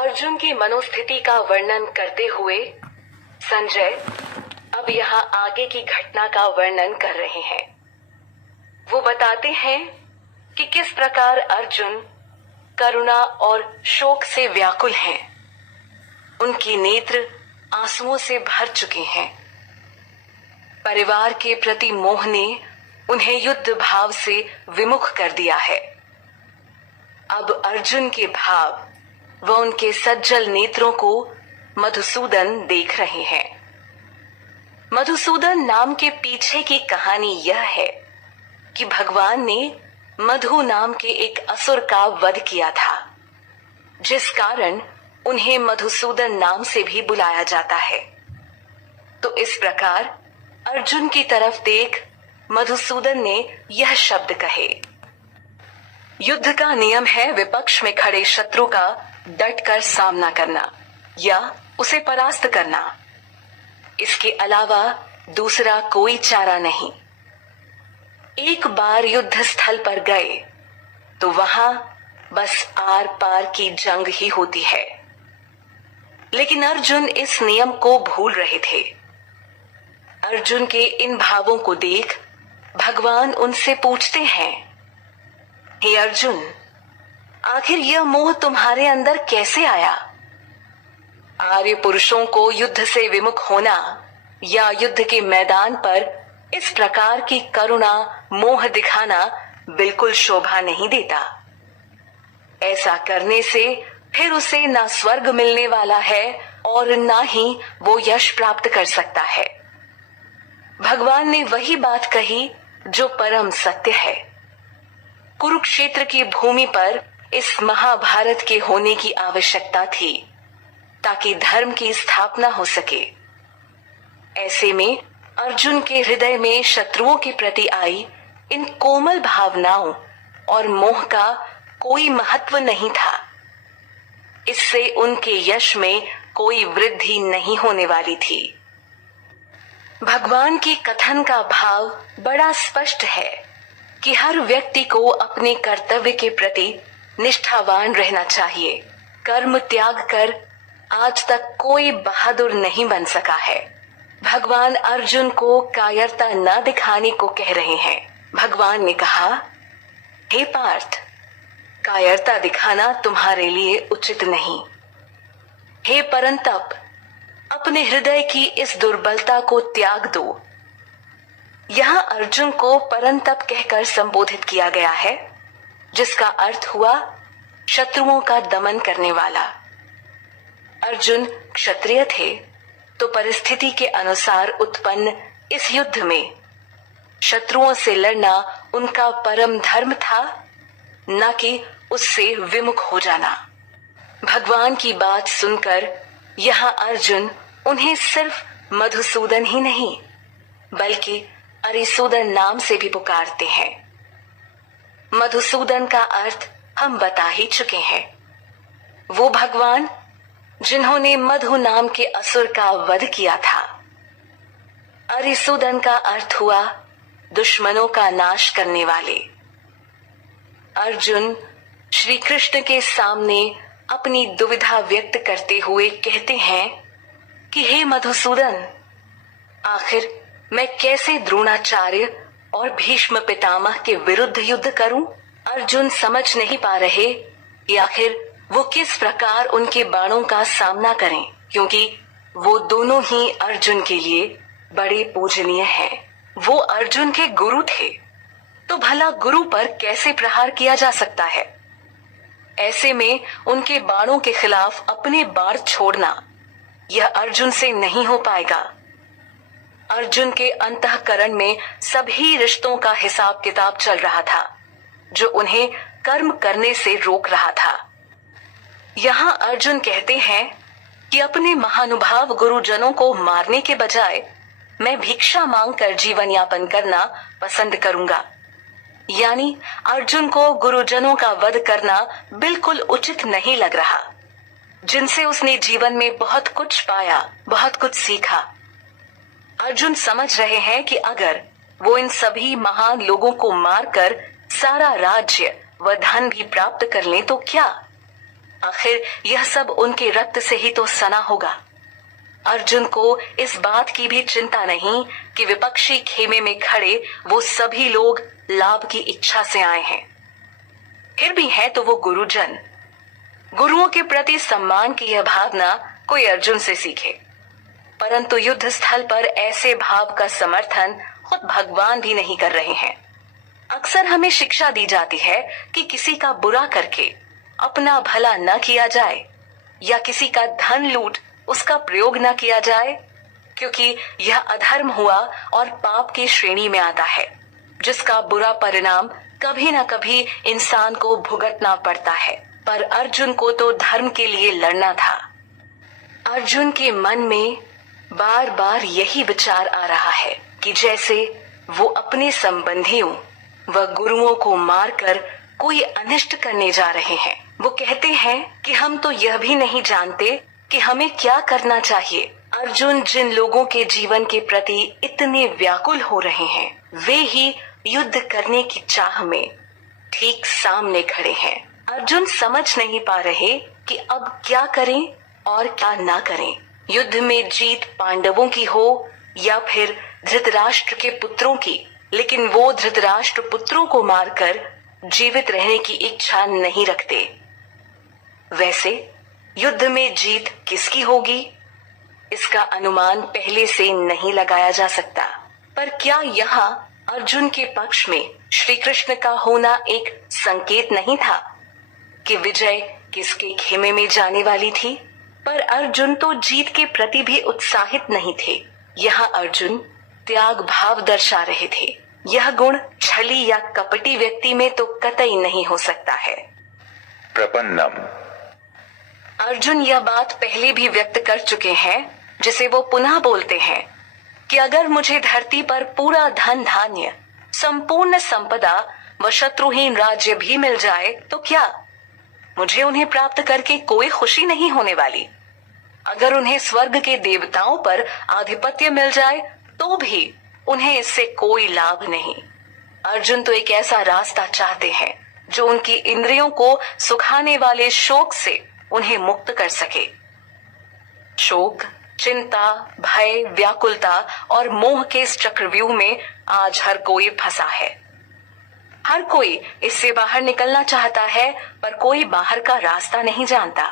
अर्जुन की मनोस्थिति का वर्णन करते हुए संजय अब यहाँ आगे की घटना का वर्णन कर रहे हैं। वो बताते हैं कि किस प्रकार अर्जुन करुणा और शोक से व्याकुल हैं। उनकी नेत्र आंसुओं से भर चुके हैं। परिवार के प्रति मोह ने उन्हें युद्ध भाव से विमुख कर दिया है। अब अर्जुन के भाव व उनके सज्जल नेत्रों को मधुसूदन देख रहे हैं। मधुसूदन नाम के पीछे की कहानी यह है कि भगवान ने मधु नाम के एक असुर का वध किया था, जिस कारण उन्हें मधुसूदन नाम से भी बुलाया जाता है। तो इस प्रकार अर्जुन की तरफ देख मधुसूदन ने यह शब्द कहे। युद्ध का नियम है विपक्ष में खड़े शत्रु का डटकर सामना करना या उसे परास्त करना। इसके अलावा दूसरा कोई चारा नहीं। एक बार युद्ध स्थल पर गए तो वहां बस आर पार की जंग ही होती है। लेकिन अर्जुन इस नियम को भूल रहे थे। अर्जुन के इन भावों को देख भगवान उनसे पूछते हैं, हे अर्जुन, आखिर यह मोह तुम्हारे अंदर कैसे आया? आर्य पुरुषों को युद्ध से विमुख होना या युद्ध के मैदान पर इस प्रकार की करुणा मोह दिखाना बिल्कुल शोभा नहीं देता। ऐसा करने से फिर उसे ना स्वर्ग मिलने वाला है और ना ही वो यश प्राप्त कर सकता है। भगवान ने वही बात कही जो परम सत्य है। कुरुक्षेत्र की भूमि पर इस महाभारत के होने की आवश्यकता थी ताकि धर्म की स्थापना हो सके। ऐसे में अर्जुन के हृदय में शत्रुओं के प्रति आई इन कोमल भावनाओं और मोह का कोई महत्व नहीं था। इससे उनके यश में कोई वृद्धि नहीं होने वाली थी। भगवान के कथन का भाव बड़ा स्पष्ट है कि हर व्यक्ति को अपने कर्तव्य के प्रति निष्ठावान रहना चाहिए। कर्म त्याग कर आज तक कोई बहादुर नहीं बन सका है। भगवान अर्जुन को कायरता न दिखाने को कह रहे हैं। भगवान ने कहा, हे पार्थ, कायरता दिखाना तुम्हारे लिए उचित नहीं। हे परंतप, अपने हृदय की इस दुर्बलता को त्याग दो। यहाँ अर्जुन को परंतप कहकर संबोधित किया गया है, जिसका अर्थ हुआ शत्रुओं का दमन करने वाला। अर्जुन क्षत्रिय थे तो परिस्थिति के अनुसार उत्पन्न इस युद्ध में शत्रुओं से लड़ना उनका परम धर्म था, न कि उससे विमुख हो जाना। भगवान की बात सुनकर यहाँ अर्जुन उन्हें सिर्फ मधुसूदन ही नहीं बल्कि अरिसूदन नाम से भी पुकारते हैं। मधुसूदन का अर्थ हम बता ही चुके हैं। वो भगवान जिन्होंने मधु नाम के असुर का वध किया था। अरिसूदन का अर्थ हुआ दुश्मनों का नाश करने वाले। अर्जुन श्री कृष्ण के सामने अपनी दुविधा व्यक्त करते हुए कहते हैं कि हे मधुसूदन, आखिर मैं कैसे द्रोणाचार्य और भीष्म पितामह के विरुद्ध युद्ध करूं? अर्जुन समझ नहीं पा रहे कि आखिर वो किस प्रकार उनके बाणों का सामना करें, क्योंकि वो दोनों ही अर्जुन के लिए बड़े पूजनीय हैं। वो अर्जुन के गुरु थे, तो भला गुरु पर कैसे प्रहार किया जा सकता है? ऐसे में उनके बाणों के खिलाफ अपने बाण छोड़ना यह अर्जुन से नहीं हो पाएगा। अर्जुन के अंतःकरण में सभी रिश्तों का हिसाब किताब चल रहा था, जो उन्हें कर्म करने से रोक रहा था। यहाँ अर्जुन कहते हैं कि अपने महानुभाव गुरुजनों को मारने के बजाय मैं भिक्षा मांगकर जीवन यापन करना पसंद करूंगा। यानी अर्जुन को गुरुजनों का वध करना बिल्कुल उचित नहीं लग रहा, जिनसे उसने जीवन में बहुत कुछ पाया, बहुत कुछ सीखा। अर्जुन समझ रहे हैं कि अगर वो इन सभी महान लोगों को मारकर सारा राज्य व धन भी प्राप्त कर लें तो क्या, आखिर यह सब उनके रक्त से ही तो सना होगा। अर्जुन को इस बात की भी चिंता नहीं कि विपक्षी खेमे में खड़े वो सभी लोग लाभ की इच्छा से आए हैं। फिर भी है तो वो गुरुजन। गुरुओं के प्रति सम्मान की यह भावना कोई अर्जुन से सीखे। परंतु युद्ध स्थल पर ऐसे भाव का समर्थन खुद भगवान भी नहीं कर रहे हैं। अक्सर हमें शिक्षा दी जाती है कि किसी का बुरा करके अपना भला न किया जाए या किसी का धन लूट उसका प्रयोग न किया जाए, क्योंकि यह अधर्म हुआ और पाप की श्रेणी में आता है, जिसका बुरा परिणाम कभी न कभी इंसान को भुगतना पड़ता है। पर अर्जुन को तो धर्म के लिए लड़ना था। अर्जुन के मन में बार बार यही विचार आ रहा है कि जैसे वो अपने संबंधियों व गुरुओं को मारकर कोई अनिष्ट करने जा रहे हैं। वो कहते हैं कि हम तो यह भी नहीं जानते कि हमें क्या करना चाहिए। अर्जुन जिन लोगों के जीवन के प्रति इतने व्याकुल हो रहे हैं, वे ही युद्ध करने की चाह में ठीक सामने खड़े हैं। अर्जुन समझ नहीं पा रहे कि अब क्या करें और क्या ना करें। युद्ध में जीत पांडवों की हो या फिर धृतराष्ट्र के पुत्रों की, लेकिन वो धृतराष्ट्र पुत्रों को मारकर जीवित रहने की इच्छा नहीं रखते। वैसे युद्ध में जीत किसकी होगी, इसका अनुमान पहले से नहीं लगाया जा सकता। पर क्या यहाँ अर्जुन के पक्ष में श्री कृष्ण का होना एक संकेत नहीं था कि विजय किसके खेमे में जाने वाली थी? पर अर्जुन तो जीत के प्रति भी उत्साहित नहीं थे। यहाँ अर्जुन त्याग भाव दर्शा रहे थे। यह गुण छली या कपटी व्यक्ति में तो कतई नहीं हो सकता है। प्रपन्नम। अर्जुन यह बात पहले भी व्यक्त कर चुके हैं, जिसे वो पुनः बोलते हैं कि अगर मुझे धरती पर पूरा धन धान्य, संपूर्ण संपदा व शत्रुहीन राज्य भी मिल जाए तो क्या, मुझे उन्हें प्राप्त करके कोई खुशी नहीं होने वाली। अगर उन्हें स्वर्ग के देवताओं पर आधिपत्य मिल जाए तो भी उन्हें इससे कोई लाभ नहीं। अर्जुन तो एक ऐसा रास्ता चाहते हैं जो उनकी इंद्रियों को सुखाने वाले शोक से उन्हें मुक्त कर सके। शोक, चिंता, भय, व्याकुलता और मोह के इस चक्रव्यूह में आज हर कोई फंसा है। हर कोई इससे बाहर निकलना चाहता है, पर कोई बाहर का रास्ता नहीं जानता।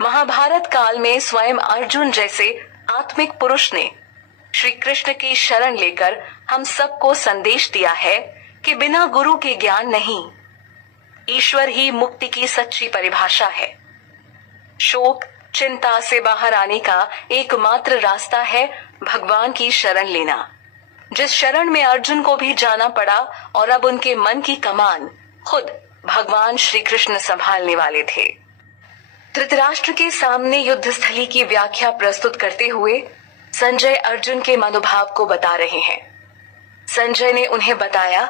महाभारत काल में स्वयं अर्जुन जैसे आत्मिक पुरुष ने श्री कृष्ण की शरण लेकर हम सबको संदेश दिया है कि बिना गुरु के ज्ञान नहीं, ईश्वर ही मुक्ति की सच्ची परिभाषा है। शोक, चिंता से बाहर आने का एकमात्र रास्ता है भगवान की शरण लेना, जिस शरण में अर्जुन को भी जाना पड़ा और अब उनके मन की कमान खुद भगवान श्री कृष्ण संभालने वाले थे। धृतराष्ट्र के सामने युद्ध स्थली की व्याख्या प्रस्तुत करते हुए संजय अर्जुन के मनोभाव को बता रहे हैं। संजय ने उन्हें बताया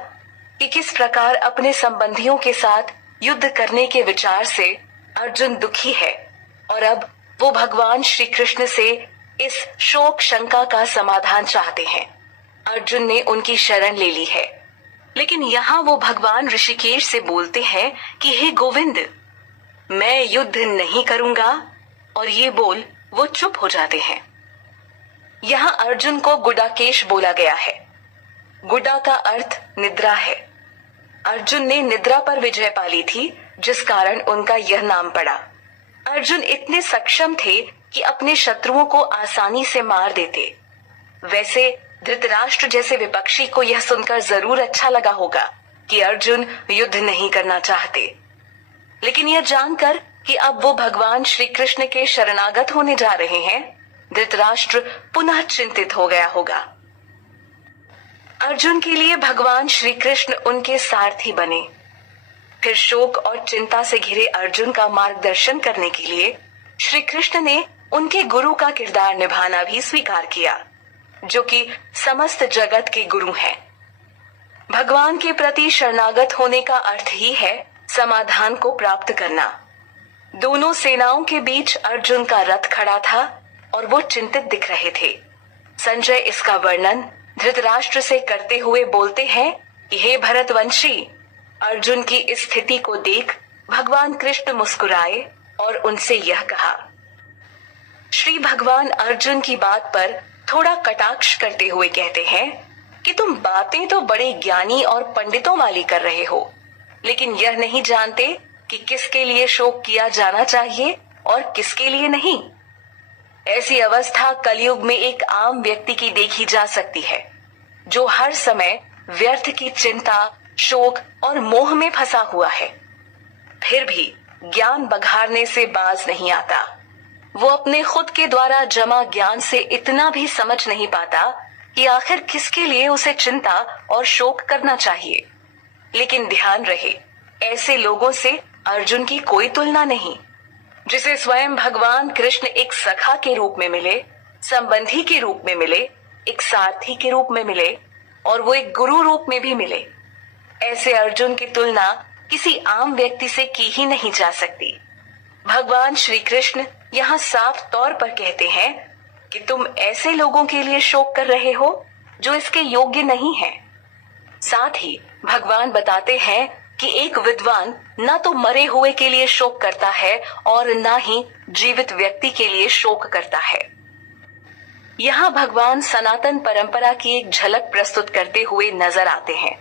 कि किस प्रकार अपने संबंधियों के साथ युद्ध करने के विचार से अर्जुन दुखी है और अब वो भगवान श्री कृष्ण से इस शोक शंका का समाधान चाहते हैं। अर्जुन ने उनकी शरण ले ली है, लेकिन यहाँ वो भगवान ऋषिकेश से बोलते हैं कि हे गोविंद, मैं युद्ध नहीं करूंगा, और ये बोल वो चुप हो जाते हैं। यहाँ अर्जुन को गुडाकेश बोला गया है। गुडा का अर्थ निद्रा है। अर्जुन ने निद्रा पर विजय पाली थी, जिस कारण उनका यह नाम पड़ा। अर्जुन इतने सक्षम थे कि अपने शत्रुओं को आसानी से मार देते। वैसे धृतराष्ट्र जैसे विपक्षी को यह सुनकर जरूर अच्छा लगा होगा कि अर्जुन युद्ध नहीं करना चाहते, लेकिन यह जानकर कि अब वो भगवान श्री कृष्ण के शरणागत होने जा रहे हैं, धृतराष्ट्र पुनः चिंतित हो गया होगा। अर्जुन के लिए भगवान श्री कृष्ण उनके सारथी बने। फिर शोक और चिंता से घिरे अर्जुन का मार्गदर्शन करने के लिए श्री कृष्ण ने उनके गुरु का किरदार निभाना भी स्वीकार किया, जो कि समस्त जगत के गुरु हैं। भगवान के प्रति शरणागत होने का अर्थ ही है समाधान को प्राप्त करना। दोनों सेनाओं के बीच अर्जुन का रथ खड़ा था और वो चिंतित दिख रहे थे। संजय इसका वर्णन धृतराष्ट्र से करते हुए बोलते हैं कि हे भरतवंशी, अर्जुन की इस स्थिति को देख भगवान कृष्ण मुस्कुराए और उनसे यह कहा। श्री भगवान अर्जुन की बात पर थोड़ा कटाक्ष करते हुए कहते हैं कि तुम बातें तो बड़े ज्ञानी और पंडितों वाली कर रहे हो, लेकिन यह नहीं जानते कि किसके लिए शोक किया जाना चाहिए और किसके लिए नहीं। ऐसी अवस्था कलयुग में एक आम व्यक्ति की देखी जा सकती है, जो हर समय व्यर्थ की चिंता, शोक और मोह में फंसा हुआ है, फिर भी ज्ञान बघारने से बाज नहीं आता। वो अपने खुद के द्वारा जमा ज्ञान से इतना भी समझ नहीं पाता कि आखिर किसके लिए उसे चिंता और शोक करना चाहिए। लेकिन ध्यान रहे, ऐसे लोगों से अर्जुन की कोई तुलना नहीं, जिसे स्वयं भगवान कृष्ण एक सखा के रूप में मिले, संबंधी के रूप में मिले, एक सारथी के रूप में मिले और वो एक गुरु रूप में भी मिले। ऐसे अर्जुन की तुलना किसी आम व्यक्ति से की ही नहीं जा सकती। भगवान श्री कृष्ण यहाँ साफ तौर पर कहते हैं कि तुम ऐसे लोगों के लिए शोक कर रहे हो जो इसके योग्य नहीं है। साथ ही भगवान बताते हैं कि एक विद्वान न तो मरे हुए के लिए शोक करता है और न ही जीवित व्यक्ति के लिए शोक करता है। यहाँ भगवान सनातन परंपरा की एक झलक प्रस्तुत करते हुए नजर आते हैं।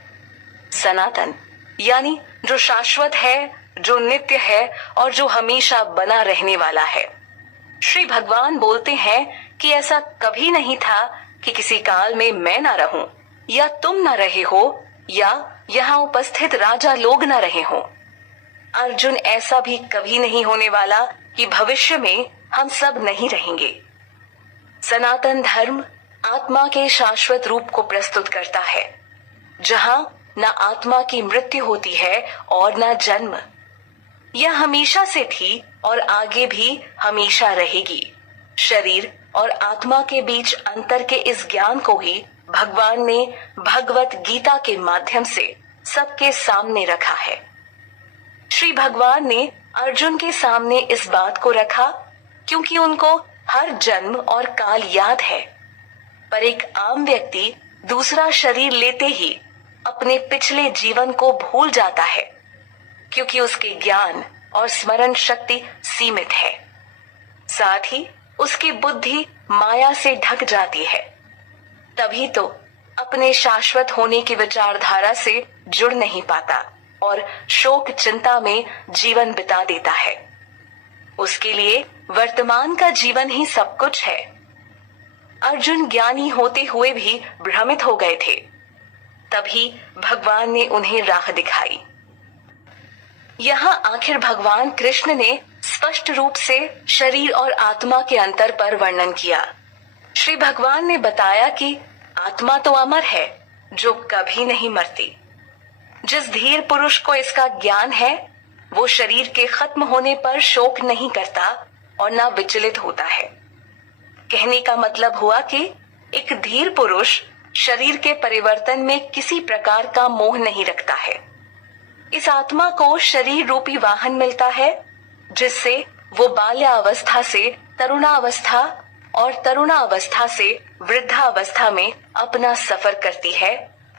सनातन यानी जो शाश्वत है, जो नित्य है और जो हमेशा बना रहने वाला है। श्री भगवान बोलते हैं कि ऐसा कभी नहीं था कि किसी काल में मैं ना रहूं, या तुम ना रहे हो, या यहाँ उपस्थित राजा लोग ना रहे हो। अर्जुन, ऐसा भी कभी नहीं होने वाला कि भविष्य में हम सब नहीं रहेंगे। सनातन धर्म आत्मा के शाश्वत रूप को प्रस्तुत करता है, जहाँ न आत्मा की मृत्यु होती है और न जन्म। यह हमेशा से थी और आगे भी हमेशा रहेगी। शरीर और आत्मा के बीच अंतर के इस ज्ञान को ही भगवान ने भगवत गीता के माध्यम से सबके सामने रखा है। श्री भगवान ने अर्जुन के सामने इस बात को रखा क्योंकि उनको हर जन्म और काल याद है, पर एक आम व्यक्ति दूसरा शरीर लेते ही अपने पिछले जीवन को भूल जाता है, क्योंकि उसके ज्ञान और स्मरण शक्ति सीमित है। साथ ही उसकी बुद्धि माया से ढक जाती है। तभी तो अपने शाश्वत होने की विचारधारा से जुड़ नहीं पाता और शोक चिंता में जीवन बिता देता है। उसके लिए वर्तमान का जीवन ही सब कुछ है। अर्जुन ज्ञानी होते हुए भी भ्रमित हो गए थे। तभी भगवान ने उन्हें राह दिखाई। यहाँ आखिर भगवान कृष्ण ने स्पष्ट रूप से शरीर और आत्मा के अंतर पर वर्णन किया। श्री भगवान ने बताया कि आत्मा तो अमर है, जो कभी नहीं मरती। जिस धीर पुरुष को इसका ज्ञान है, वो शरीर के खत्म होने पर शोक नहीं करता और ना विचलित होता है। कहने का मतलब हुआ कि एक धीर पुरुष शरीर के परिवर्तन में किसी प्रकार का मोह नहीं रखता है। इस आत्मा को शरीर रूपी वाहन मिलता है, जिससे वो बाल्यावस्था से तरुणावस्था और तरुणावस्था से वृद्धावस्था में अपना सफर करती है।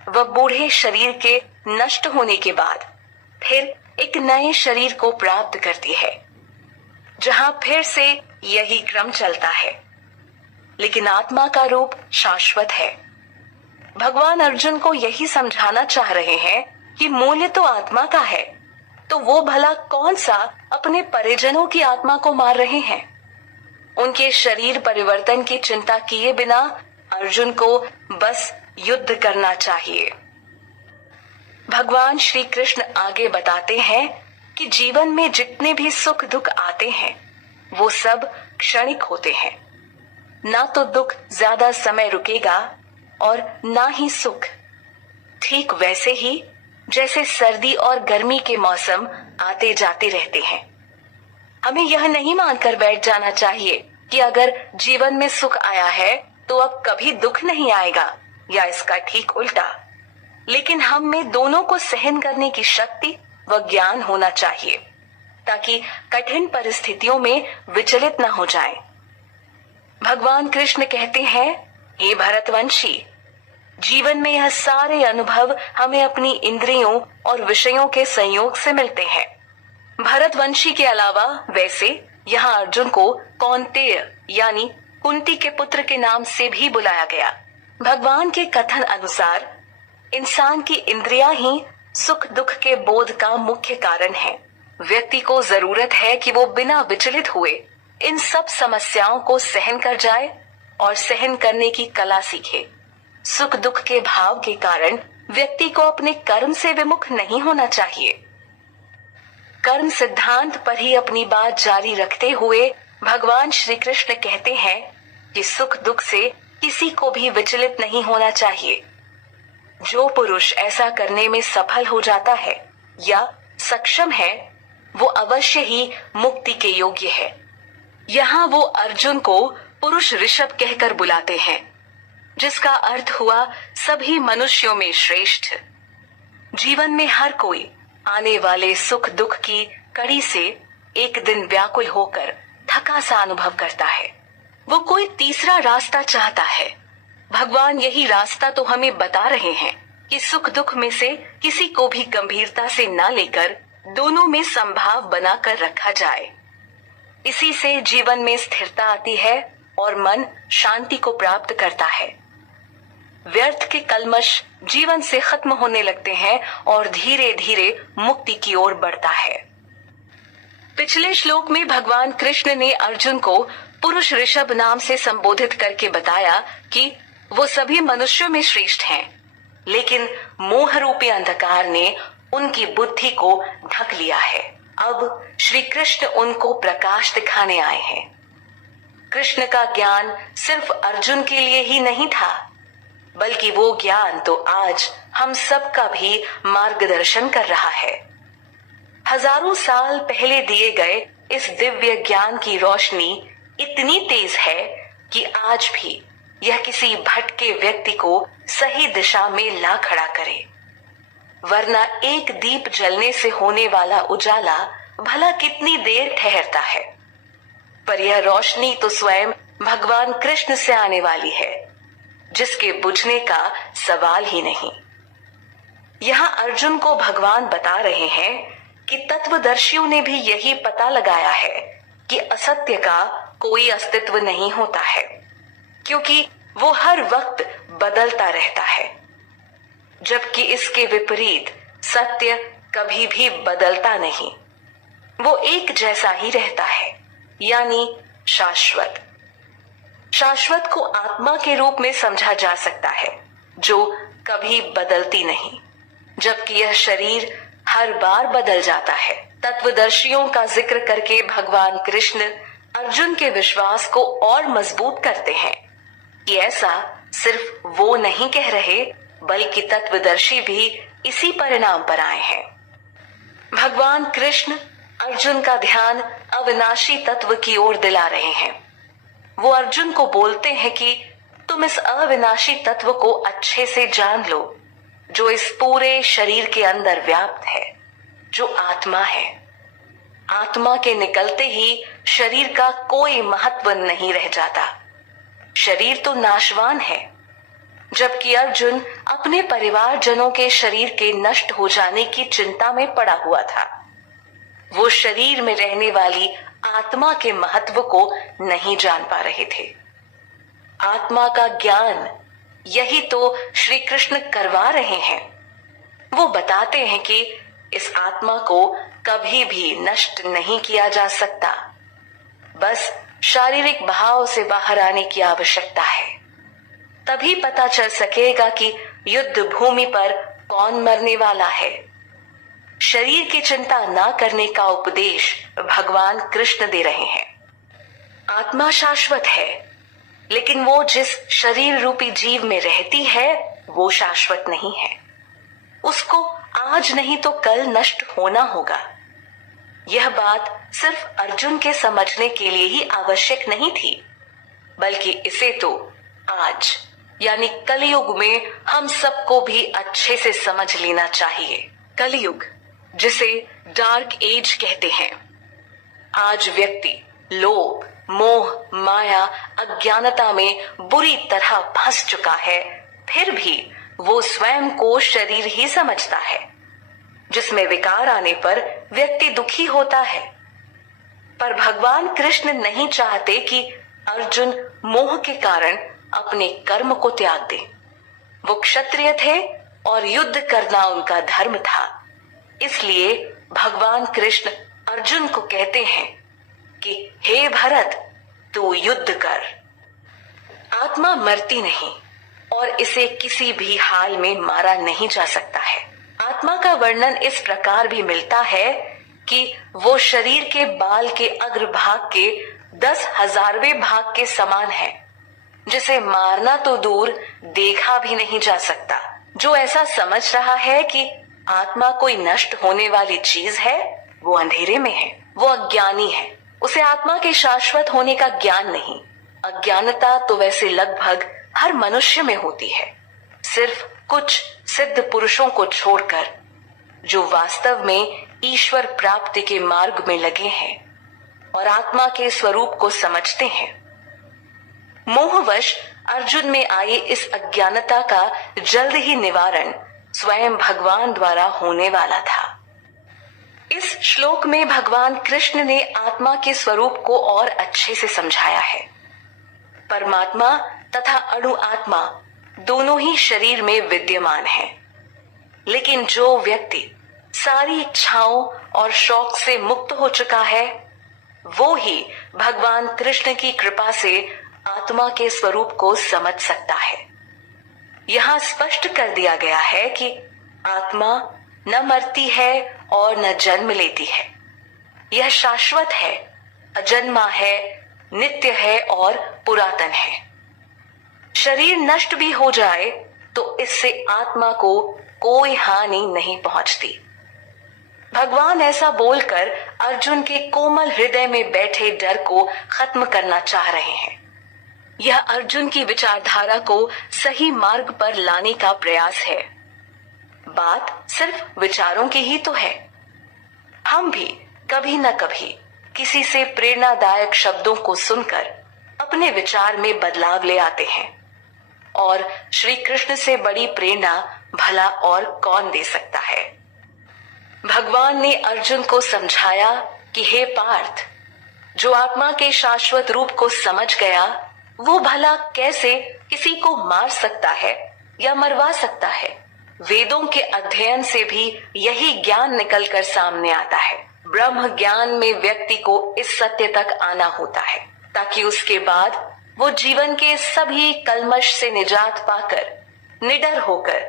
वह बूढ़े शरीर के नष्ट होने के बाद फिर एक नए शरीर को प्राप्त करती है, जहां फिर से यही क्रम चलता है। लेकिन आत्मा का रूप शाश्वत है। भगवान अर्जुन को यही समझाना चाह रहे हैं कि मूल्य तो आत्मा का है, तो वो भला कौन सा अपने परिजनों की आत्मा को मार रहे हैं। उनके शरीर परिवर्तन की चिंता किए बिना अर्जुन को बस युद्ध करना चाहिए। भगवान श्री कृष्ण आगे बताते हैं कि जीवन में जितने भी सुख दुख आते हैं, वो सब क्षणिक होते हैं। ना तो दुख ज्यादा समय रुकेगा और ना ही सुख। ठीक वैसे ही जैसे सर्दी और गर्मी के मौसम आते जाते रहते हैं। हमें यह नहीं मानकर बैठ जाना चाहिए कि अगर जीवन में सुख आया है तो अब कभी दुख नहीं आएगा, या इसका ठीक उल्टा। लेकिन हम में दोनों को सहन करने की शक्ति व ज्ञान होना चाहिए, ताकि कठिन परिस्थितियों में विचलित न हो जाएं। भगवान कृष्ण कहते हैं, हे भरतवंशी, जीवन में यह सारे अनुभव हमें अपनी इंद्रियों और विषयों के संयोग से मिलते हैं। भरतवंशी के अलावा वैसे यहाँ अर्जुन को कौन्तेय यानी कुंती के पुत्र के नाम से भी बुलाया गया। भगवान के कथन अनुसार इंसान की इंद्रियां ही सुख दुख के बोध का मुख्य कारण है। व्यक्ति को जरूरत है कि वो बिना विचलित हुए इन सब समस्याओं को सहन कर जाए और सहन करने की कला सीखे। सुख दुख के भाव के कारण व्यक्ति को अपने कर्म से विमुख नहीं होना चाहिए। कर्म सिद्धांत पर ही अपनी बात जारी रखते हुए भगवान श्री कृष्ण कहते हैं कि सुख दुख से किसी को भी विचलित नहीं होना चाहिए। जो पुरुष ऐसा करने में सफल हो जाता है या सक्षम है वो अवश्य ही मुक्ति के योग्य है। यहाँ वो अर्जुन को पुरुष ऋषभ कहकर बुलाते हैं, जिसका अर्थ हुआ सभी मनुष्यों में श्रेष्ठ। जीवन में हर कोई आने वाले सुख दुख की कड़ी से एक दिन व्याकुल होकर थका सा अनुभव करता है। वो कोई तीसरा रास्ता चाहता है। भगवान यही रास्ता तो हमें बता रहे हैं कि सुख दुख में से किसी को भी गंभीरता से न लेकर दोनों में संभाव बनाकर रखा जाए। इसी से जीवन में स्थिरता आती है और मन शांति को प्राप्त करता है। व्यर्थ के कल्मश जीवन से खत्म होने लगते हैं और धीरे धीरे मुक्ति की ओर बढ़ता है। पिछले श्लोक में भगवान कृष्ण ने अर्जुन को पुरुष ऋषभ नाम से संबोधित करके बताया कि वो सभी मनुष्यों में श्रेष्ठ हैं, लेकिन मोह रूपी अंधकार ने उनकी बुद्धि को ढक लिया है। अब श्री कृष्ण उनको प्रकाश दिखाने आए हैं। कृष्ण का ज्ञान सिर्फ अर्जुन के लिए ही नहीं था, बल्कि वो ज्ञान तो आज हम सब का भी मार्गदर्शन कर रहा है। हजारों साल पहले दिए गए इस दिव्य ज्ञान की रोशनी इतनी तेज है कि आज भी यह किसी भटके व्यक्ति को सही दिशा में ला खड़ा करे। वरना एक दीप जलने से होने वाला उजाला भला कितनी देर ठहरता है, पर यह रोशनी तो स्वयं भगवान कृष्ण से आने वाली है, जिसके बुझने का सवाल ही नहीं। यहाँ अर्जुन को भगवान बता रहे हैं कि तत्वदर्शियों ने भी यही पता लगाया है कि असत्य का कोई अस्तित्व नहीं होता है, क्योंकि वो हर वक्त बदलता रहता है, जबकि इसके विपरीत सत्य कभी भी बदलता नहीं। वो एक जैसा ही रहता है, यानी शाश्वत। शाश्वत को आत्मा के रूप में समझा जा सकता है, जो कभी बदलती नहीं, जबकि यह शरीर हर बार बदल जाता है। तत्वदर्शियों का जिक्र करके भगवान कृष्ण अर्जुन के विश्वास को और मजबूत करते हैं कि ऐसा सिर्फ वो नहीं कह रहे, बल्कि तत्वदर्शी भी इसी परिणाम पर आए हैं। भगवान कृष्ण अर्जुन का ध्यान अविनाशी तत्व की ओर दिला रहे हैं। वो अर्जुन को बोलते हैं कि तुम इस अविनाशी तत्व को अच्छे से जान लो, जो इस पूरे शरीर के अंदर व्याप्त है, जो आत्मा है। आत्मा के निकलते ही शरीर का कोई महत्व नहीं रह जाता। शरीर तो नाशवान है, जबकि अर्जुन अपने परिवारजनों के शरीर के नष्ट हो जाने की चिंता में पड़ा हुआ था। वो शरीर में रहने वाली आत्मा के महत्व को नहीं जान पा रहे थे। आत्मा का ज्ञान यही तो श्री कृष्ण करवा रहे हैं। वो बताते हैं कि इस आत्मा को कभी भी नष्ट नहीं किया जा सकता, बस शारीरिक भाव से बाहर आने की आवश्यकता है। तभी पता चल सकेगा कि युद्ध भूमि पर कौन मरने वाला है। शरीर की चिंता ना करने का उपदेश भगवान कृष्ण दे रहे हैं। आत्मा शाश्वत है, लेकिन वो जिस शरीर रूपी जीव में रहती है वो शाश्वत नहीं है। उसको आज नहीं तो कल नष्ट होना होगा। यह बात सिर्फ अर्जुन के समझने के लिए ही आवश्यक नहीं थी, बल्कि इसे तो आज यानी कलयुग में हम सबको भी अच्छे से समझ लेना चाहिए। कलयुग, जिसे डार्क एज कहते हैं। आज व्यक्ति लोभ, मोह, माया, अज्ञानता में बुरी तरह फंस चुका है, फिर भी वो स्वयं को शरीर ही समझता है। जिसमें विकार आने पर व्यक्ति दुखी होता है। पर भगवान कृष्ण नहीं चाहते कि अर्जुन मोह के कारण अपने कर्म को त्याग दे। वो क्षत्रिय थे और युद्ध करना उनका धर्म था। इसलिए भगवान कृष्ण अर्जुन को कहते हैं कि हे भरत, तू युद्ध कर। आत्मा मरती नहीं और इसे किसी भी हाल में मारा नहीं जा सकता है। आत्मा का वर्णन इस प्रकार भी मिलता है कि वो शरीर के बाल के अग्रभाग के 10,000वें भाग के समान है, जिसे मारना तो दूर देखा भी नहीं जा सकता। जो ऐसा समझ रहा है कि आत्मा कोई नष्ट होने वाली चीज है, वो अंधेरे में है, वो अज्ञानी है। उसे आत्मा के शाश्वत होने का ज्ञान नहीं। अज्ञानता तो वैसे लगभग हर मनुष्य में होती है, सिर्फ कुछ सिद्ध पुरुषों को छोड़कर, जो वास्तव में ईश्वर प्राप्ति के मार्ग में लगे हैं और आत्मा के स्वरूप को समझते हैं। मोहवश अर्जुन में आई इस अज्ञानता का जल्द ही निवारण स्वयं भगवान द्वारा होने वाला था। इस श्लोक में भगवान कृष्ण ने आत्मा के स्वरूप को और अच्छे से समझाया है। परमात्मा तथा अणु आत्मा दोनों ही शरीर में विद्यमान है, लेकिन जो व्यक्ति सारी इच्छाओं और शौक से मुक्त हो चुका है, वो ही भगवान कृष्ण की कृपा से आत्मा के स्वरूप को समझ सकता है। यहाँ स्पष्ट कर दिया गया है कि आत्मा न मरती है और न जन्म लेती है। यह शाश्वत है, अजन्मा है, नित्य है और पुरातन है। शरीर नष्ट भी हो जाए तो इससे आत्मा को कोई हानि नहीं पहुंचती। भगवान ऐसा बोलकर अर्जुन के कोमल हृदय में बैठे डर को खत्म करना चाह रहे हैं। यह अर्जुन की विचारधारा को सही मार्ग पर लाने का प्रयास है। बात सिर्फ विचारों की ही तो है। हम भी कभी न कभी किसी से प्रेरणादायक शब्दों को सुनकर अपने विचार में बदलाव ले आते हैं, और श्री कृष्ण से बड़ी प्रेरणा भला और कौन दे सकता है। भगवान ने अर्जुन को समझाया कि हे पार्थ, जो आत्मा के शाश्वत रूप को समझ गया, वो भला कैसे किसी को मार सकता है या मरवा सकता है। वेदों के अध्ययन से भी यही ज्ञान निकलकर सामने आता है। ब्रह्म ज्ञान में व्यक्ति को इस सत्य तक आना होता है, ताकि उसके बाद वो जीवन के सभी कलमश से निजात पाकर निडर होकर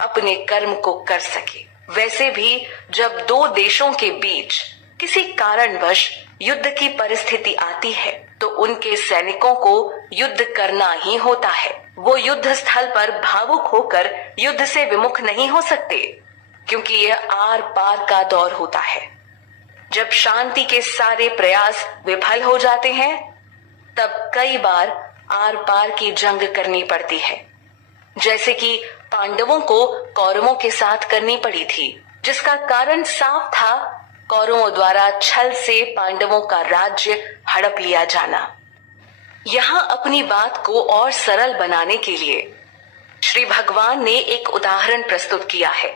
अपने कर्म को कर सके। वैसे भी जब दो देशों के बीच किसी कारणवश युद्ध की परिस्थिति आती है, तो उनके सैनिकों को युद्ध करना ही होता है। वो युद्ध स्थल पर भावुक होकर युद्ध से विमुख नहीं हो सकते, क्योंकि यह आर पार का दौर होता है। जब शांति के सारे प्रयास विफल हो जाते हैं, तब कई बार आर पार की जंग करनी पड़ती है, जैसे कि पांडवों को कौरवों के साथ करनी पड़ी थी, जिसका कारण साफ था, कौरवों द्वारा छल से पांडवों का राज्य हड़प लिया जाना। यहाँ अपनी बात को और सरल बनाने के लिए श्री भगवान ने एक उदाहरण प्रस्तुत किया है।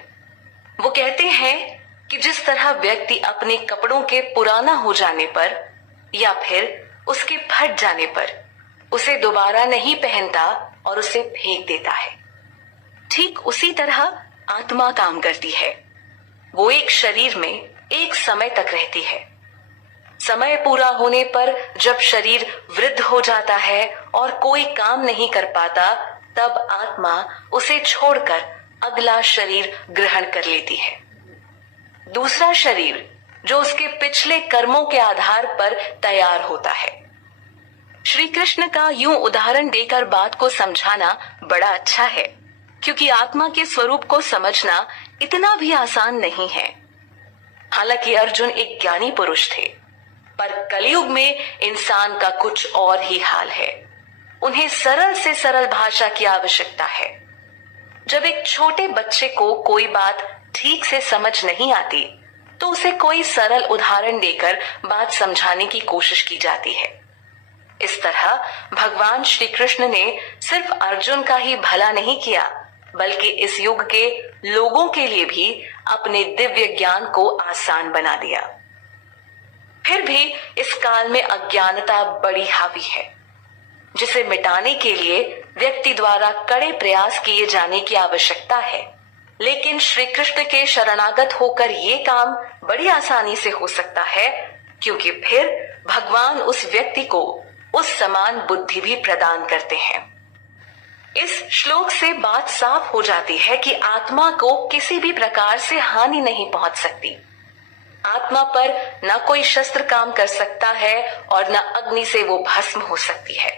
वो कहते हैं कि जिस तरह व्यक्ति अपने कपड़ों के पुराना हो जाने पर या फिर उसके फट जाने पर उसे दोबारा नहीं पहनता और उसे फेंक देता है, ठीक उसी तरह आत्मा काम करती है। वो एक शरीर में एक समय तक रहती है। समय पूरा होने पर जब शरीर वृद्ध हो जाता है और कोई काम नहीं कर पाता, तब आत्मा उसे छोड़कर अगला शरीर ग्रहण कर लेती है। दूसरा शरीर जो उसके पिछले कर्मों के आधार पर तैयार होता है। श्री कृष्ण का यूं उदाहरण देकर बात को समझाना बड़ा अच्छा है, क्योंकि आत्मा के स्वरूप को समझना इतना भी आसान नहीं है। हालांकि अर्जुन एक ज्ञानी पुरुष थे, पर कलयुग में इंसान का कुछ और ही हाल है। उन्हें सरल से सरल भाषा की आवश्यकता है। जब एक छोटे बच्चे को कोई बात ठीक से समझ नहीं आती, तो उसे कोई सरल उदाहरण देकर बात समझाने की कोशिश की जाती है। इस तरह भगवान श्री कृष्ण ने सिर्फ अर्जुन का ही भला नहीं किया, बल्कि इस युग के लोगों के लिए भी अपने दिव्य ज्ञान को आसान बना दिया। फिर भी इस काल में अज्ञानता बड़ी हावी है, जिसे मिटाने के लिए व्यक्ति द्वारा कड़े प्रयास किए जाने की आवश्यकता है। लेकिन श्री कृष्ण के शरणागत होकर ये काम बड़ी आसानी से हो सकता है, क्योंकि फिर भगवान उस व्यक्ति को उस समान बुद्धि भी प्रदान करते हैं। इस श्लोक से बात साफ हो जाती है कि आत्मा को किसी भी प्रकार से हानि नहीं पहुंच सकती। आत्मा पर न कोई शस्त्र काम कर सकता है और न अग्नि से वो भस्म हो सकती है।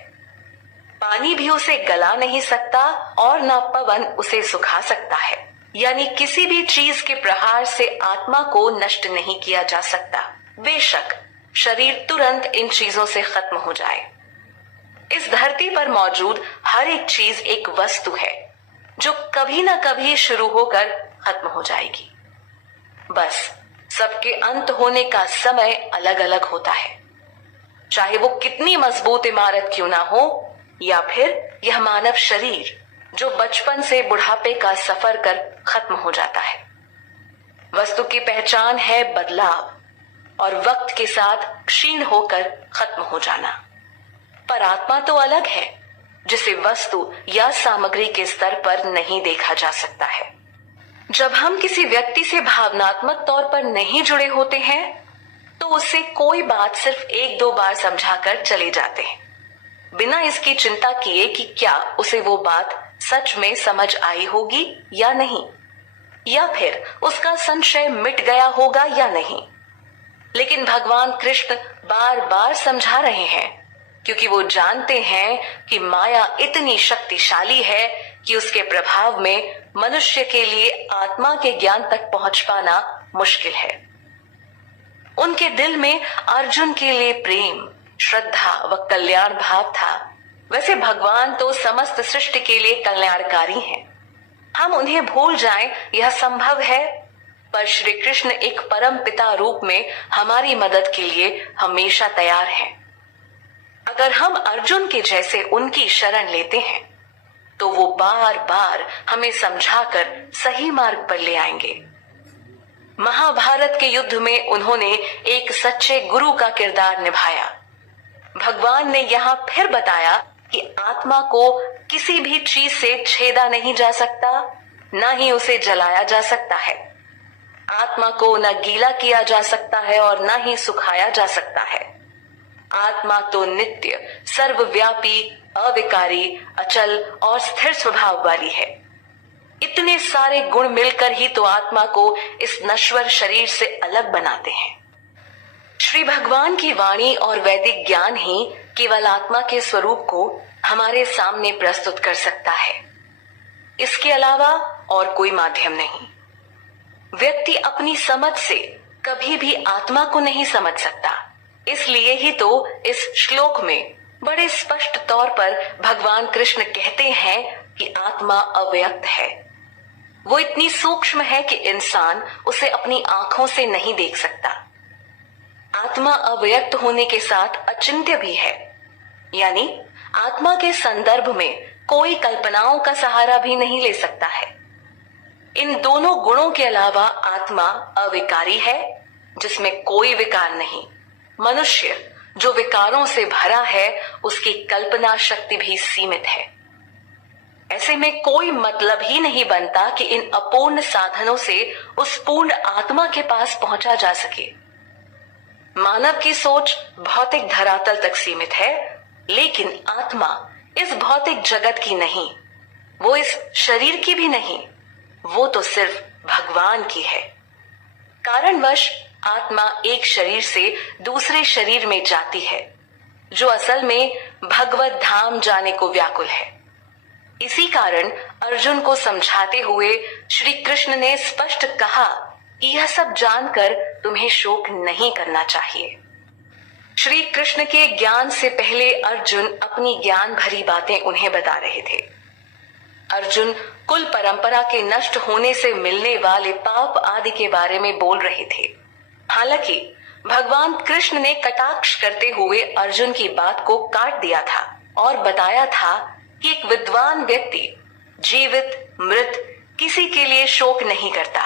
पानी भी उसे गला नहीं सकता और न पवन उसे सुखा सकता है। यानी किसी भी चीज के प्रहार से आत्मा को नष्ट नहीं किया जा सकता, बेशक शरीर तुरंत इन चीजों से खत्म हो जाए। इस धरती पर मौजूद हर एक चीज एक वस्तु है जो कभी ना कभी शुरू होकर खत्म हो जाएगी। बस सबके अंत होने का समय अलग अलग होता है, चाहे वो कितनी मजबूत इमारत क्यों ना हो, या फिर यह मानव शरीर जो बचपन से बुढ़ापे का सफर कर खत्म हो जाता है। वस्तु की पहचान है बदलाव और वक्त के साथ क्षीण होकर खत्म हो जाना। पर आत्मा तो अलग है, जिसे वस्तु या सामग्री के स्तर पर नहीं देखा जा सकता है। जब हम किसी व्यक्ति से भावनात्मक तौर पर नहीं जुड़े होते हैं, तो उससे कोई बात सिर्फ एक दो बार समझाकर चले जाते हैं, बिना इसकी चिंता किए कि क्या उसे वो बात सच में समझ आई होगी या नहीं, या फिर उसका संशय मिट गया होगा या नहीं। लेकिन भगवान कृष्ण बार बार समझा रहे हैं, क्योंकि वो जानते हैं कि माया इतनी शक्तिशाली है कि उसके प्रभाव में मनुष्य के लिए आत्मा के ज्ञान तक पहुंच पाना मुश्किल है। उनके दिल में अर्जुन के लिए प्रेम, श्रद्धा व कल्याण भाव था। वैसे भगवान तो समस्त सृष्टि के लिए कल्याणकारी हैं। हम उन्हें भूल जाएं यह संभव है, पर श्री कृष्ण एक परम पिता रूप में हमारी मदद के लिए हमेशा तैयार हैं। अगर हम अर्जुन के जैसे उनकी शरण लेते हैं, तो वो बार बार हमें समझाकर सही मार्ग पर ले आएंगे। महाभारत के युद्ध में उन्होंने एक सच्चे गुरु का किरदार निभाया। भगवान ने यहाँ फिर बताया कि आत्मा को किसी भी चीज से छेदा नहीं जा सकता, न ही उसे जलाया जा सकता है। आत्मा को न गीला किया जा सकता है और न ही सुखाया जा सकता है। आत्मा तो नित्य, सर्वव्यापी, अविकारी, अचल और स्थिर स्वभाव वाली है। इतने सारे गुण मिलकर ही तो आत्मा को इस नश्वर शरीर से अलग बनाते हैं। श्री भगवान की वाणी और वैदिक ज्ञान ही केवल आत्मा के स्वरूप को हमारे सामने प्रस्तुत कर सकता है। इसके अलावा और कोई माध्यम नहीं। व्यक्ति अपनी समझ से कभी भी आत्मा को नहीं समझ सकता। इसलिए ही तो इस श्लोक में बड़े स्पष्ट तौर पर भगवान कृष्ण कहते हैं कि आत्मा अव्यक्त है। वो इतनी सूक्ष्म है कि इंसान उसे अपनी आंखों से नहीं देख सकता। आत्मा अव्यक्त होने के साथ अचिंत्य भी है, यानी आत्मा के संदर्भ में कोई कल्पनाओं का सहारा भी नहीं ले सकता है। इन दोनों गुणों के अलावा आत्मा अविकारी है, जिसमें कोई विकार नहीं। मनुष्य जो विकारों से भरा है, उसकी कल्पना शक्ति भी सीमित है। ऐसे में कोई मतलब ही नहीं बनता कि इन अपूर्ण साधनों से उस पूर्ण आत्मा के पास पहुंचा जा सके। मानव की सोच भौतिक धरातल तक सीमित है, लेकिन आत्मा इस भौतिक जगत की नहीं, वो इस शरीर की भी नहीं, वो तो सिर्फ भगवान की है। कारणवश आत्मा एक शरीर से दूसरे शरीर में जाती है, जो असल में भगवत धाम जाने को व्याकुल है। इसी कारण अर्जुन को समझाते हुए श्री कृष्ण ने स्पष्ट कहा कि यह सब जानकर तुम्हें शोक नहीं करना चाहिए। श्री कृष्ण के ज्ञान से पहले अर्जुन अपनी ज्ञान भरी बातें उन्हें बता रहे थे। अर्जुन कुल परंपरा के नष्ट होने से मिलने वाले पाप आदि के बारे में बोल रहे थे। हालांकि भगवान कृष्ण ने कटाक्ष करते हुए अर्जुन की बात को काट दिया था और बताया था कि एक विद्वान व्यक्ति जीवित मृत किसी के लिए शोक नहीं करता।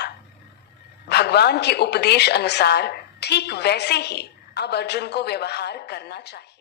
भगवान के उपदेश अनुसार ठीक वैसे ही अब अर्जुन को व्यवहार करना चाहिए।